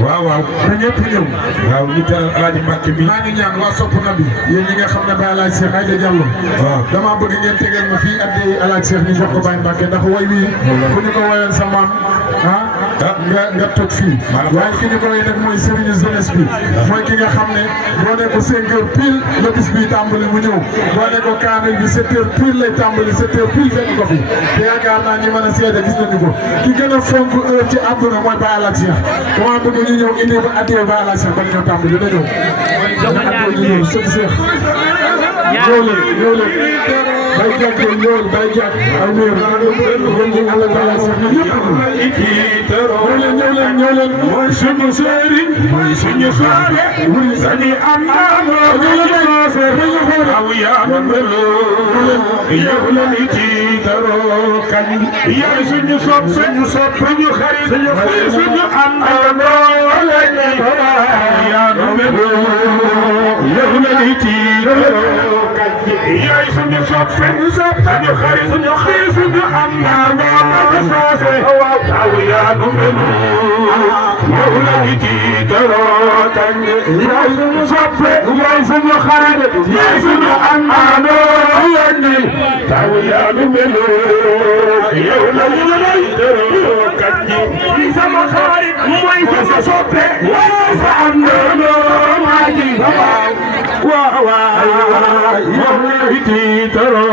waaw waaw na ñëpp ñëw waaw ñu teral Alaaji Mbàkke bi maa ngi ñaan waa sopp na bi yéen ñi nga xam ne Baye Alaaji Cheikh Aïda Diallo waaw dama bëgg ngeen tegeel ma fii addi Alaaji Cheikh ñu jox ko Baye Mbàkke ndax way wi ku ñu ko woyoon sa maam nga toog fii waaye ki ñu ko woy nag mooy sëriñu jeunesse bi mooy ki nga xam ne boo ne ko 5 heures pile la bis bi tàmbali mu ñëw boo ne ko kaamil bi 7 heures pile lay tàmbali 7 heures pile fekk ko fi te yaakaar naa ñi mën a seede gis nañu ko ki gën a fonk heure ci àdduna mooy Baye Alaaji Cheikh comment bëgg ñu ñëw indi ba addee Baye Alaaji Cheikh ba ñëw tàmbali da ñëw ñu ñëw sëñ Cheikh ñëw leen bay jàkk ñëw bay jàkk ak wér yéen ñi àll Baye Alaaji Cheikh ñëw leen mooy suñu sëriñ mooy suñu soore wuri sañi am aw yaa melo yow la ni ci daro kañ yaay suñu sopp suñu xarit suñu am yaa melo yow la ni ci daro kañ yaay suñu sopp suñu xarit suñu am aw yaa melo yow la ni ci daro kañ yaay suñu sopp yaay suñu xarit yaay suñu am taw yaa nu melo yow la ñu lay dero kat ñi sama xarit mooy sama soppe sa am no maa ji waaw yow la iti dero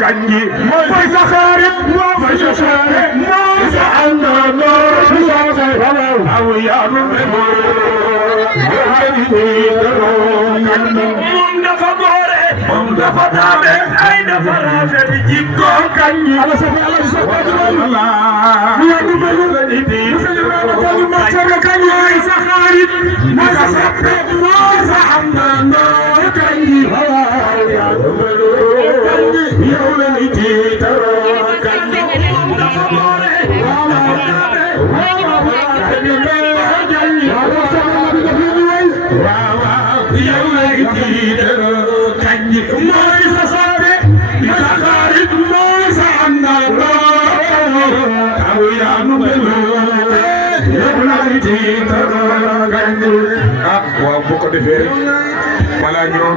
kat ñi mooy sa xarit mooy sa soppe mooy sa am no taw yaa nu melo yow la iti dero kat ñi moom dafa góore moom dafa daame ay dafa rafet jikko kañ ala sa ala sa Allah ya du bëgg la iti ma sa kañ mooy sa xarit ma sa soppe mooy sa am na kañ ya du bëgg yow la iti taro kañ moom dafa gore yow la iti taro kañ ñi mooy sa soppe di sa xarit mooy sa àndandoo taw yaa nu meloo yow laay tiitaroo gaynde ah waaw bu ko defee rek wala ñoo